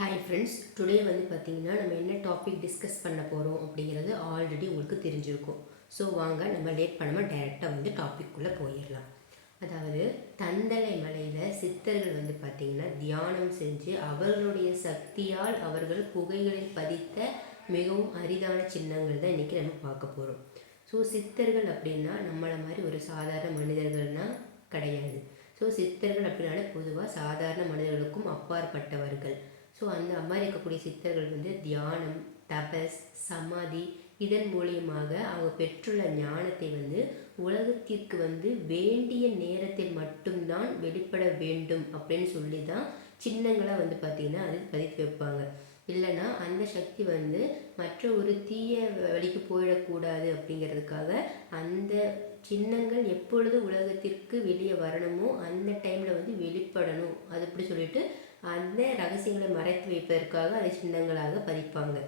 Hi friends today வந்து பார்த்தீங்கன்னா நம்ம என்ன டாபிக் டிஸ்கஸ் பண்ண போகிறோம் அப்படிங்கிறது ஆல்ரெடி உங்களுக்கு தெரிஞ்சிருக்கும். ஸோ வாங்க நம்ம லேட் பண்ணாமல் டைரெக்டாக வந்து டாபிக்குள்ளே போயிடலாம். அதாவது தந்தலை மலையில் சித்தர்கள் வந்து பார்த்திங்கன்னா தியானம் செஞ்சு அவர்களுடைய சக்தியால் அவர்கள் குகைகளில் பதித்த மிகவும் அரிதான சின்னங்கள் தான் இன்றைக்கி நம்ம பார்க்க போகிறோம் ஸோ சித்தர்கள் அப்படின்னா நம்மளை மாதிரி ஒரு சாதாரண மனிதர்கள்னால் கிடையாது. ஸோ சித்தர்கள் அப்படின்னாலே பொதுவாக சாதாரண மனிதர்களுக்கும் அப்பாற்பட்டவர்கள். ஸோ அந்த மாதிரி இருக்கக்கூடிய சித்தர்கள் வந்து தியானம் தபஸ் சமாதி இதன் மூலியமாக அவங்க பெற்றுள்ள ஞானத்தை வந்து உலகத்திற்கு வந்து வேண்டிய நேரத்தில் மட்டும்தான் வெளிப்பட வேண்டும் அப்படின்னு சொல்லி தான் சின்னங்களாக வந்து பார்த்திங்கன்னா அது பதித்து வைப்பாங்க. இல்லைன்னா அந்த சக்தி வந்து மற்ற ஒரு தீய வழிக்கு போயிடக்கூடாது அப்படிங்கிறதுக்காக அந்த சின்னங்கள் எப்பொழுது உலகத்திற்கு வெளியே வரணுமோ அந்த டைமில் வந்து வெளிப்படணும். அது அப்படி சொல்லிட்டு அந்த ரகசியங்களை மறைத்து வைப்பதற்காக அதை சின்னங்களாக பதிப்பாங்க.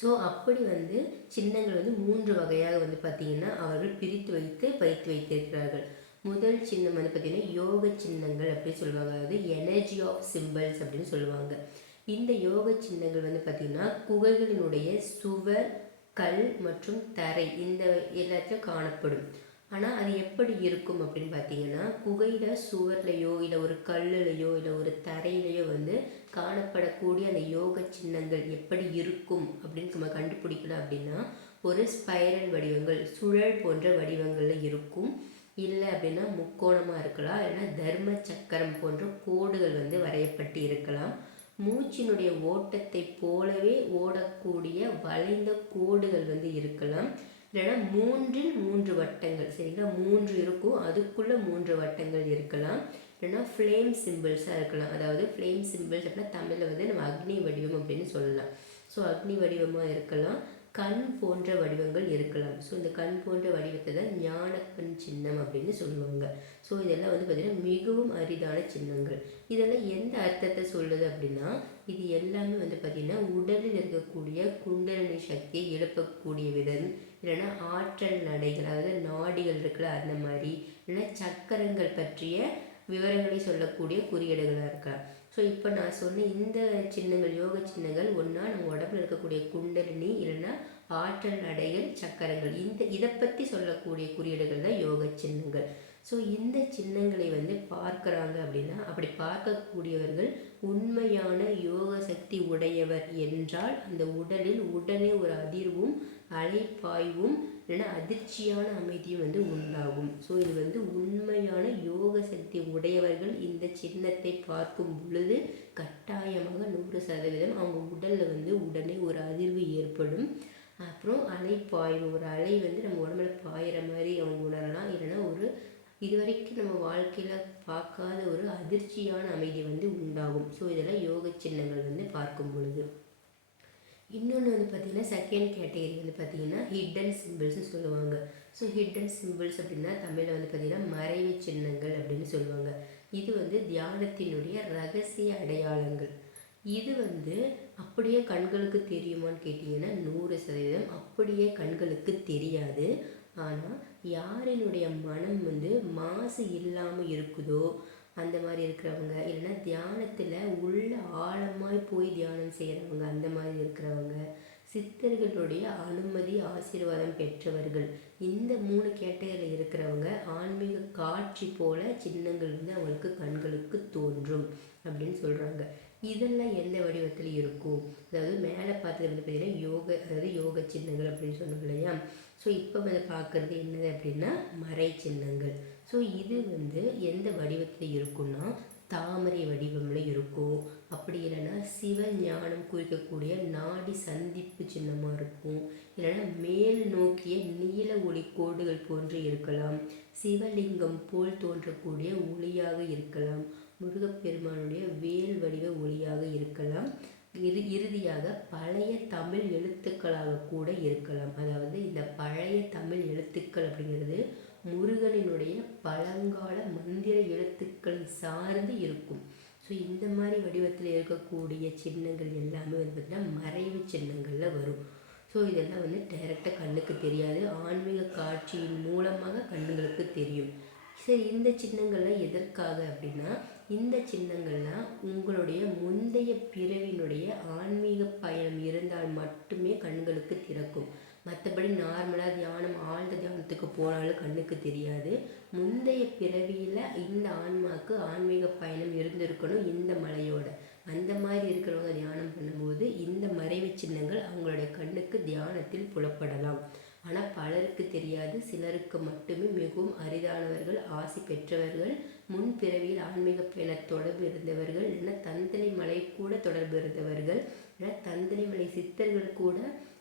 ஸோ அப்படி வந்து சின்னங்கள் வந்து மூன்று வகையாக வந்து பார்த்திங்கன்னா அவர்கள் பிரித்து வைத்து பதித்து வைத்திருக்கிறார்கள். முதல் சின்னம் வந்து பார்த்திங்கன்னா யோக சின்னங்கள் அப்படின்னு சொல்லுவாங்க. அதாவது எனர்ஜி ஆஃப் சிம்பிள்ஸ் அப்படின்னு சொல்லுவாங்க. இந்த யோக சின்னங்கள் வந்து பார்த்திங்கன்னா குகைகளினுடைய சுவர் கல் மற்றும் தரை இந்த எல்லாத்திலும் காணப்படும். ஆனால் அது எப்படி இருக்கும் அப்படின்னு பார்த்தீங்கன்னா குகையில் சுவர்லையோ இல்லை ஒரு கல்லுலையோ இல்லை ஒரு தரையிலையோ வந்து காணப்படக்கூடிய அந்த யோக சின்னங்கள் எப்படி இருக்கும் அப்படின்னு நம்ம கண்டுபிடிக்கல அப்படின்னா ஒரு ஸ்பைரல் வடிவங்கள் சுழல் போன்ற வடிவங்களில் இருக்கும். இல்லை அப்படின்னா முக்கோணமாக இருக்கலாம் இல்லைன்னா தர்ம சக்கரம் போன்ற கோடுகள் வந்து வரையப்பட்டு இருக்கலாம். மூச்சினுடைய ஓட்டத்தை போலவே ஓடக்கூடிய வளைந்த கோடுகள் வந்து இருக்கலாம். இல்லைன்னா மூன்றில் மூன்று வட்டங்கள் சரிங்களா? மூன்று இருக்கும். அதுக்குள்ளே மூன்று வட்டங்கள் இருக்கலாம். இல்லைன்னா ஃப்ளேம் சிம்பிள்ஸாக இருக்கலாம். அதாவது ஃப்ளேம் சிம்பிள்ஸ் அப்படின்னா தமிழில் வந்து நம்ம அக்னி வடிவம் அப்படின்னு சொல்லலாம். ஸோ அக்னி வடிவமாக இருக்கலாம். கண் போன்ற வடிவங்கள் இருக்கலாம். ஸோ இந்த கண் போன்ற வடிவத்தை தான் ஞானக்கண் சின்னம் அப்படின்னு சொல்லுவாங்க. ஸோ இதெல்லாம் வந்து பார்த்திங்கன்னா மிகவும் அரிதான சின்னங்கள். இதெல்லாம் எந்த அர்த்தத்தை சொல்லுது அப்படின்னா இது எல்லாமே வந்து பார்த்திங்கன்னா உடலில் இருக்கக்கூடிய குண்டலினி சக்தியை எழுப்பக்கூடிய விதம். இல்லைன்னா ஆற்றல் நடைகள் அதாவது நாடிகள் இருக்குல்ல அந்த மாதிரி. இல்லைன்னா சக்கரங்கள் பற்றிய விவரங்களை சொல்லக்கூடிய குறியீடுகளாக இருக்கலாம். ஸோ இப்போ நான் சொன்ன இந்த சின்னங்கள் யோக சின்னங்கள் ஒன்றா நம்ம உடம்புல இருக்கக்கூடிய குண்டலினி இல்லைன்னா ஆற்றல் அடைகள் சக்கரங்கள் இந்த இதை பற்றி சொல்லக்கூடிய குறியீடுகள் தான் யோக சின்னங்கள். ஸோ இந்த சின்னங்களை வந்து பார்க்குறாங்க அப்படின்னா அப்படி பார்க்கக்கூடியவர்கள் உண்மையான யோக சக்தி உடையவர் என்றால் அந்த உடலில் உடனே ஒரு அதிர்வும் அலைப்பாய்வும் இல்லைன்னா அதிர்ச்சியான அமைதியும் வந்து உண்டாகும். ஸோ இது வந்து உண்மையான யோக சக்தி உடையவர்கள் இந்த சின்னத்தை பார்க்கும் பொழுது கட்டாயமாக நூறு சதவீதம் அவங்க உடலில் வந்து உடனே ஒரு அதிர்வு ஏற்படும். அப்புறம் அலைப்பாய்வு ஒரு அலை வந்து நம்ம உடம்புல பாயிற மாதிரி அவங்க உணரலாம். இல்லைன்னா ஒரு இதுவரைக்கும் நம்ம வாழ்க்கையில் பார்க்காத ஒரு அதிர்ச்சியான அமைதி வந்து உண்டாகும். ஸோ இதெல்லாம் யோக சின்னங்கள் வந்து பார்க்கும் பொழுது. இன்னொன்று வந்து பார்த்திங்கன்னா செகண்ட் கேட்டகரி வந்து பார்த்திங்கன்னா ஹிடன் சிம்பிள்ஸ்னு சொல்லுவாங்க. ஸோ ஹிட்டன் சிம்பிள்ஸ் அப்படின்னா தமிழில் வந்து பார்த்திங்கன்னா மறைவு சின்னங்கள் அப்படின்னு சொல்லுவாங்க. இது வந்து தியானத்தினுடைய ரகசிய அடையாளங்கள். இது வந்து அப்படியே கண்களுக்கு தெரியுமான்னு கேட்டிங்கன்னா நூறு சதவீதம் அப்படியே கண்களுக்கு தெரியாது. ஆனால் யாரினுடைய மனம் வந்து மாசு இல்லாமல் இருக்குதோ அந்த மாதிரி இருக்கிறவங்க. இல்லைன்னா தியானத்தில் உள்ள ஆழமாய் போய் தியானம் செய்கிறவங்க அந்த மாதிரி இருக்கிறவங்க. சித்தர்களுடைய அனுமதி ஆசீர்வாதம் பெற்றவர்கள். இந்த மூணு கேட்டகரியில் இருக்கிறவங்க ஆன்மீக காட்சி போல சின்னங்கள் வந்து அவங்களுக்கு கண்களுக்கு தோன்றும் அப்படின்னு சொல்கிறாங்க இதெல்லாம் எந்த வடிவத்தில் இருக்கும்? அதாவது மேலே பார்த்தது வந்து பார்த்திங்கன்னா யோக அதாவது யோக சின்னங்கள் அப்படின்னு சொன்னோம் இல்லையா? ஸோ இப்போ வந்து பார்க்குறது என்னது அப்படின்னா மறை சின்னங்கள். ஸோ இது வந்து எந்த வடிவத்தில் இருக்குன்னா தாமரை வடிவமில் இருக்கும். அப்படி இல்லைன்னா சிவ ஞானம் குறிக்கக்கூடிய நாடி சந்திப்பு சின்னமாக இருக்கும். இல்லைன்னா மேல் நோக்கிய நீல ஒளி கோடுகள் போன்று இருக்கலாம். சிவலிங்கம் போல் தோன்றக்கூடிய ஒளியாக இருக்கலாம். முருகப்பெருமானுடைய வேல் வடிவ ஒளியாக இருக்கலாம். இறு இறுதியாக பழைய தமிழ் எழுத்துக்களாக கூட இருக்கலாம். அதாவது இந்த பழைய தமிழ் எழுத்துக்கள் அப்படிங்கிறது முருகனினுடைய பழங்கால மந்திர எழுத்துக்களை சார்ந்து இருக்கும். ஸோ இந்த மாதிரி வடிவத்தில் இருக்கக்கூடிய சின்னங்கள் எல்லாமே வந்து பார்த்திங்கன்னா மறைவு சின்னங்களில் வரும். ஸோ இதெல்லாம் வந்து டைரெக்டாக கண்ணுக்கு தெரியாது. ஆன்மீக காட்சியின் மூலமாக கண்ணுங்களுக்கு தெரியும். சரி இந்த சின்னங்கள்லாம் எதற்காக அப்படின்னா இந்த சின்னங்கள்லாம் உங்களுடைய முந்தைய பிறவினுடைய ஆன்மீக பயணம் இருந்தால் மட்டுமே கண்களுக்கு திறக்கும். மற்றபடி நார்மலாக தியானம் ஆழ்ந்த தியானத்துக்கு போனாலும் கண்ணுக்கு தெரியாது. முந்தைய பிறவியில் இந்த ஆன்மாவுக்கு ஆன்மீக பயணம் இருந்திருக்கணும் இந்த மலையோட. அந்த மாதிரி இருக்கிறவங்க தியானம் பண்ணும்போது இந்த மறைவு சின்னங்கள் அவங்களுடைய கண்ணுக்கு தியானத்தில் புலப்படலாம். ஆனால் பலருக்கு தெரியாது. சிலருக்கு மட்டுமே மிகவும் அரிதானவர்கள் ஆசி பெற்றவர்கள் முன் பிறவியில் ஆன்மீக பயண தொடர்பு இருந்தவர்கள் இல்லைன்னா தந்தனை மலை கூட தொடர்பு இருந்தவர்கள் இல்லைன்னா தந்தனை மலை சித்தர்கள் கூட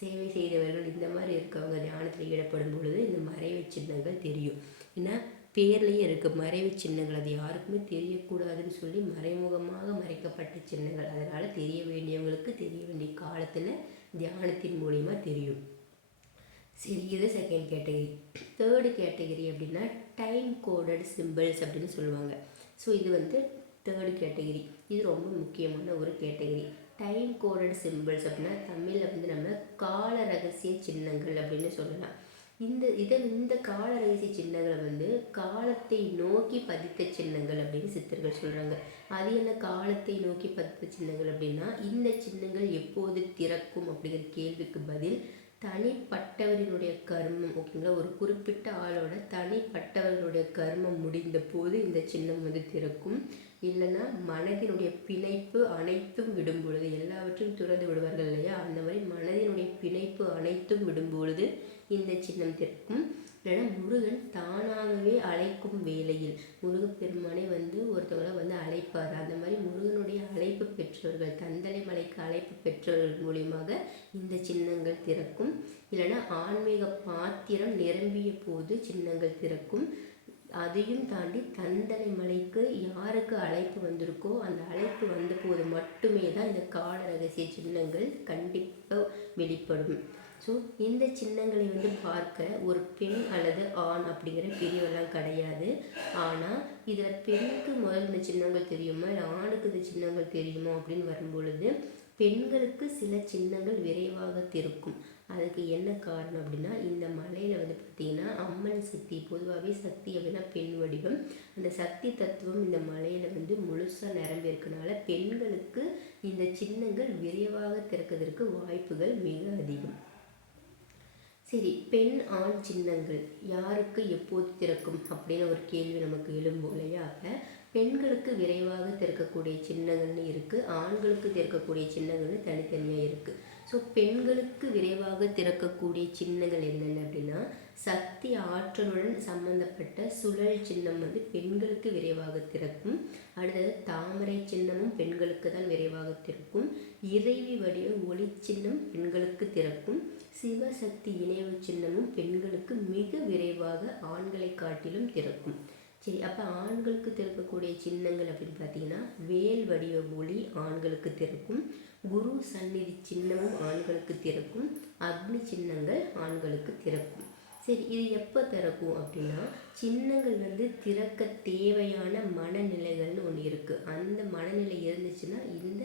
சேவை செய்தவர்கள் இந்த மாதிரி இருக்கவங்க தியானத்தில் ஈடுபடும் பொழுது இந்த மறைவு சின்னங்கள் தெரியும். ஏன்னா பேர்லேயே இருக்குது மறைவு சின்னங்கள். அது யாருக்குமே தெரியக்கூடாதுன்னு சொல்லி மறைமுகமாக மறைக்கப்பட்ட சின்னங்கள். அதனால் தெரிய வேண்டியவங்களுக்கு தெரிய வேண்டிய காலத்தில் தியானத்தின் மூலிமா தெரியும். சரி இது செகண்ட் கேட்டகரி தேர்டு கேட்டகரி அப்படின்னா டைம் கோடட் சிம்பிள்ஸ் அப்படின்னு சொல்லுவாங்க. ஸோ இது வந்து தேர்டு கேட்டகரி இது ரொம்ப முக்கியமான ஒரு கேட்டகரி டைம் கோடட் சிம்பிள்ஸ் அப்படின்னா தமிழில் வந்து நம்ம கால ரகசிய சின்னங்கள் அப்படின்னு சொல்லலாம். இந்த இதை இந்த கால ரகசிய சின்னங்களை வந்து காலத்தை நோக்கி பதித்த சின்னங்கள் அப்படின்னு சித்தர்கள் சொல்கிறாங்க அது என்ன காலத்தை நோக்கி பதித்த சின்னங்கள் அப்படின்னா இந்த சின்னங்கள் எப்போது திறக்கும் அப்படிங்கிற கேள்விக்கு பதில் தனிப்பட்டவரினுடைய கர்மம் ஓகேங்களா? ஒரு குறிப்பிட்ட ஆளோட தனிப்பட்டவர்களுடைய கர்மம் முடிந்த போது இந்த சின்னம் வந்து திறக்கும். இல்லைன்னா மனதினுடைய பிணைப்பு அனைத்தும் விடும் பொழுது எல்லாவற்றையும் துறந்து விடுவார்கள் இல்லையா? அந்த மாதிரி மனதினுடைய பிணைப்பு அனைத்தும் விடும் பொழுது இந்த சின்னம் திறக்கும். இல்லைன்னா முருகன் தானாகவே அழைக்கும் வேலையில் முருகப்பெருமானை வந்து ஒருத்தவங்களை வந்து அழைப்பார். அந்த மாதிரி முருகனுடைய அழைப்பு பெற்றவர்கள் தந்தலை மலைக்கு அழைப்பு பெற்றவர்கள் மூலியமாக இந்த சின்னங்கள் திறக்கும். இல்லைன்னா ஆன்மீக பாத்திரம் நிரம்பிய போது சின்னங்கள் திறக்கும். அதையும் தாண்டி தந்தளை மலைக்கு யாருக்கு அழைப்பு வந்திருக்கோ அந்த அழைப்பு வந்த போது மட்டுமே தான் இந்த கால ரகசிய சின்னங்கள் கண்டிப்பாக வெளிப்படும். ஸோ இந்த சின்னங்களை வந்து பார்க்க ஒரு பெண் அல்லது ஆண் அப்படிங்கிற பிரிவெல்லாம் கிடையாது. ஆனால் இதில் பெண்ணுக்கு முதல் இந்த சின்னங்கள் தெரியுமா? இல்லை ஆணுக்கு இந்த சின்னங்கள் தெரியுமா? அப்படின்னு வரும்பொழுது பெண்களுக்கு சில சின்னங்கள் விரைவாக திருக்கும். அதுக்கு என்ன காரணம் அப்படின்னா இந்த மலையில் வந்து பார்த்திங்கன்னா அம்மன் சக்தி பொதுவாகவே சக்தி அப்படின்னா பெண் வடிவம். அந்த சக்தி தத்துவம் இந்த மலையில் வந்து முழுசாக நிரம்பியிருக்கனால பெண்களுக்கு இந்த சின்னங்கள் விரைவாக திறக்கிறதுக்கு வாய்ப்புகள் மிக அதிகம். சரி பெண் ஆண் சின்னங்கள் யாருக்கு எப்போது திறக்கும் அப்படின்னு ஒரு கேள்வி நமக்கு எழும்பும் இல்லையா? பெண்களுக்கு விரைவாக திறக்கக்கூடிய சின்னங்கள்னு இருக்குது ஆண்களுக்கு திறக்கக்கூடிய சின்னங்கள்னு தனித்தனியாக இருக்குது ஸோ பெண்களுக்கு விரைவாக திறக்கக்கூடிய சின்னங்கள் என்னென்ன அப்படின்னா சக்தி ஆற்றலுடன் சம்பந்தப்பட்ட சுழல் சின்னம் வந்து பெண்களுக்கு விரைவாக திறக்கும். அடுத்தது தாமரை சின்னமும் பெண்களுக்கு தான் விரைவாக திறக்கும். இறைவி வடிவ ஒளி சின்னம் பெண்களுக்கு திறக்கும். சிவசக்தி இணைவு சின்னமும் பெண்களுக்கு மிக விரைவாக ஆண்களை காட்டிலும் திறக்கும். சரி அப்போ ஆண்களுக்கு திறக்கக்கூடிய சின்னங்கள் அப்படின்னு பார்த்தீங்கன்னா வேல் வடிவ ஒளி ஆண்களுக்கு திறக்கும் குரு சந்நிதி சின்னமும் ஆண்களுக்கு திறக்கும் அக்னி சின்னங்கள் ஆண்களுக்கு திறக்கும் சரி இது எப்போ திறக்கும் அப்படின்னா சின்னங்கள் வந்து திறக்க தேவையான மனநிலைகள்னு ஒன்று இருக்குது அந்த மனநிலை இருந்துச்சுன்னா இந்த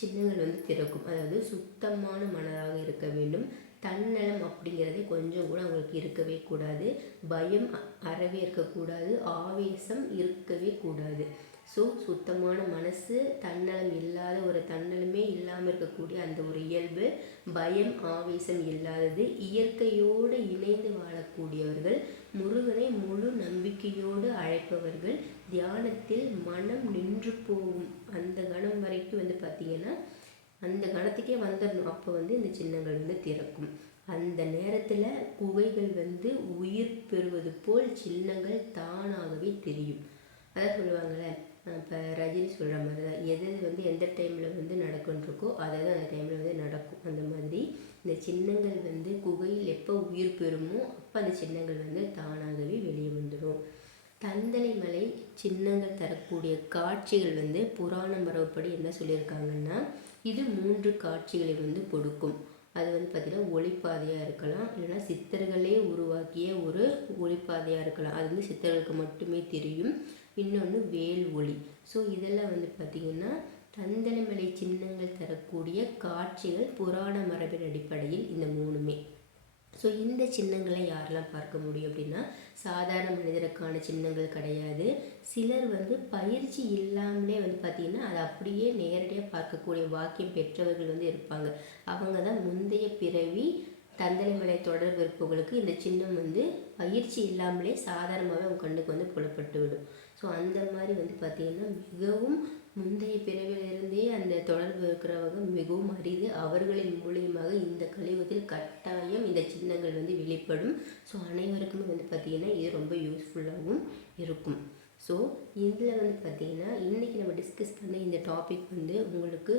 சின்னங்கள் வந்து திறக்கும். அதாவது சுத்தமான மனதாக இருக்க வேண்டும். தன்னலம் அப்படிங்கிறதே கொஞ்சம் கூட அவங்களுக்கு இருக்கவே கூடாது. பயம் அறவே இருக்கக்கூடாது. ஆவேசம் இருக்கவே கூடாது. ஸோ சுத்தமான மனசு தன்னலம் இல்லாத ஒரு தன்னலமே இல்லாமல் இருக்கக்கூடிய அந்த ஒரு இயல்பு பயம் ஆவேசம் இல்லாதது இயற்கையோடு இணைந்து வாழக்கூடியவர்கள் முருகனை முழு நம்பிக்கையோடு அழைப்பவர்கள் தியானத்தில் மனம் நின்று போகும். அந்த கணம் வரைக்கும் வந்து பார்த்திங்கன்னா அந்த கணத்துக்கே வந்துடணும் அப்போ வந்து இந்த சின்னங்கள் வந்து திறக்கும். அந்த நேரத்தில் குகைகள் வந்து உயிர் பெறுவது போல் சின்னங்கள் தானாகவே தெரியும். அதான் சொல்லுவாங்களே இப்போ ரஜினி சொல்கிற மாதிரி தான் எது வந்து எந்த டைமில் வந்து நடக்குன்றிருக்கோ அதை தான் அந்த டைமில் வந்து நடக்கும். அந்த மாதிரி இந்த சின்னங்கள் வந்து குகையில் எப்போ உயிர் பெறுமோ அப்போ அந்த சின்னங்கள் வந்து தானாகவே வெளியே வந்துடும் தந்தலை மலை சின்னங்கள் தரக்கூடிய காட்சிகள் வந்து புராண மரபுப்படி என்ன சொல்லியிருக்காங்கன்னா இது மூன்று காட்சிகளை வந்து கொடுக்கும். அது வந்து பார்த்திங்கன்னா ஒளிப்பாதையாக இருக்கலாம் இல்லைன்னா சித்தர்களே உருவாக்கிய ஒரு ஒளிப்பாதையாக இருக்கலாம். அது வந்து சித்தர்களுக்கு மட்டுமே தெரியும். இன்னொன்று வேல் ஒளி. ஸோ இதெல்லாம் வந்து பார்த்திங்கன்னா தந்தனமலை சின்னங்கள் தரக்கூடிய காட்சிகள் புராண மரபின் அடிப்படையில் இந்த மூணுமே. ஸோ இந்த சின்னங்களை யாரெல்லாம் பார்க்க முடியும் அப்படின்னா சாதாரண மனிதருக்கான சின்னங்கள் கிடையாது. சிலர் வந்து பயிற்சி இல்லாமலே வந்து பார்த்திங்கன்னா அதை அப்படியே நேரடியாக பார்க்கக்கூடிய வாக்கியம் பெற்றவர்கள் வந்து இருப்பாங்க. அவங்க தான் முந்தைய பிறவி தந்தலைமலை தொடர் விருப்புகளுக்கு இந்த சின்னம் வந்து பயிற்சி இல்லாமலே சாதாரணமாகவே அவங்க கண்ணுக்கு வந்து புலப்பட்டு விடும் ஸோ அந்த மாதிரி வந்து பார்த்திங்கன்னா மிகவும் முந்தைய பிறவிலிருந்தே அந்த தொடர்பு இருக்கிறவங்க மிகவும் அரிது. அவர்களின் மூலியமாக இந்த கலியுகத்தில் கட்டாயம் இந்த சின்னங்கள் வந்து வெளிப்படும். ஸோ அனைவருக்குமே வந்து பார்த்திங்கன்னா இது ரொம்ப யூஸ்ஃபுல்லாகவும் இருக்கும். ஸோ இதில் வந்து பார்த்திங்கன்னா இன்றைக்கி நம்ம டிஸ்கஸ் பண்ண இந்த டாபிக் வந்து உங்களுக்கு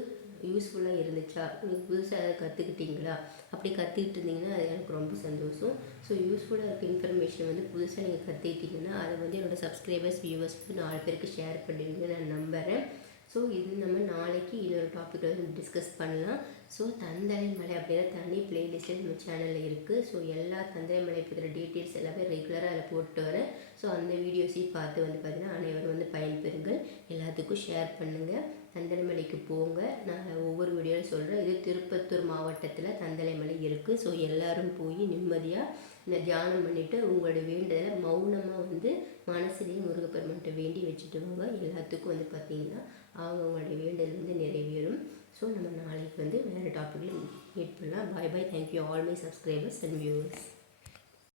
யூஸ்ஃபுல்லாக இருந்துச்சா? உங்களுக்கு புதுசாக ஏதாவது கற்றுக்கிட்டீங்களா அப்படி கற்றுக்கிட்டு இருந்தீங்கன்னா அது எனக்கு ரொம்ப சந்தோஷம். ஸோ யூஸ்ஃபுல்லாக இருக்க இன்ஃபர்மேஷன் வந்து புதுசாக நீங்கள் கற்றுக்கிட்டீங்கன்னா அதை வந்து என்னோடய சப்ஸ்கிரைபர்ஸ் வியூவர்ஸ் வந்து நாலு பேருக்கு ஷேர் பண்ணுவீங்கன்னு நான் நம்புகிறேன் ஸோ இது நம்ம நாளைக்கு இன்னொரு டாப்பிக்கில் வந்து டிஸ்கஸ் பண்ணலாம். ஸோ தந்தலைமலை அப்படின்னா தனி பிளேலிஸ்ட்டு நம்ம சேனலில் இருக்குது ஸோ எல்லா தந்தலைமலை மலை பற்றின டீட்டெயில்ஸ் எல்லாமே ரெகுலராக அதில் போட்டு வரேன். ஸோ அந்த வீடியோஸையும் பார்த்து வந்து பார்த்தீங்கன்னா அனைவரும் வந்து பயன்பெறுங்கள். எல்லாத்துக்கும் ஷேர் பண்ணுங்கள் தந்தலைமலைக்கு போங்க. நான் ஒவ்வொரு வீடியோவில் சொல்கிறேன் இது திருப்பத்தூர் மாவட்டத்தில் தந்தலைமலை இருக்குது ஸோ எல்லோரும் போய் நிம்மதியாக இந்த தியானம் பண்ணிவிட்டு உங்களோட வேண்டுதலை மௌனமாக வந்து மனசுலேயே முருகப்பெருமான்கிட்ட வேண்டி வச்சுட்டு வாங்க எல்லாத்துக்கும் வந்து பார்த்திங்கன்னா அவங்கவுங்களுடைய வேண்டுதல் வந்து நிறைவேறும் ஸோ நம்ம நாளைக்கு வந்து வேறு டாப்பிக்கில் மீட் பண்ணலாம். Bye bye thank you all my subscribers and viewers